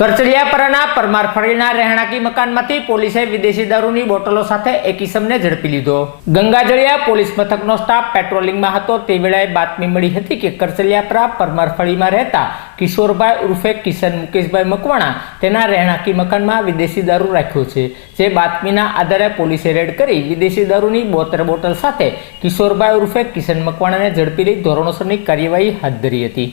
કરચલિયાપરાના પરમાર ફળીના રહેણાંકી મકાનમાંથી પોલીસે વિદેશી દારૂની બોટલો સાથે એક ઇસમને ઝડપી લીધો। ગંગાજળિયા પોલીસ મથકનો સ્ટાફ પેટ્રોલિંગમાં હતો તે વેળાએ બાતમી મળી હતી કે કરચલિયાપરા પરમાર ફળીમાં રહેતા કિશોરભાઈ ઉર્ફે કિશન મુકેશભાઈ મકવાણા તેના રહેણાંકી મકાનમાં વિદેશી દારૂ રાખ્યો છે। જે બાતમીના આધારે પોલીસે રેડ કરી વિદેશી દારૂની 72 બોટલ સાથે કિશોરભાઈ ઉર્ફે કિશન મકવાણાને ઝડપી લઈ ધોરણસરની કાર્યવાહી હાથ ધરી હતી।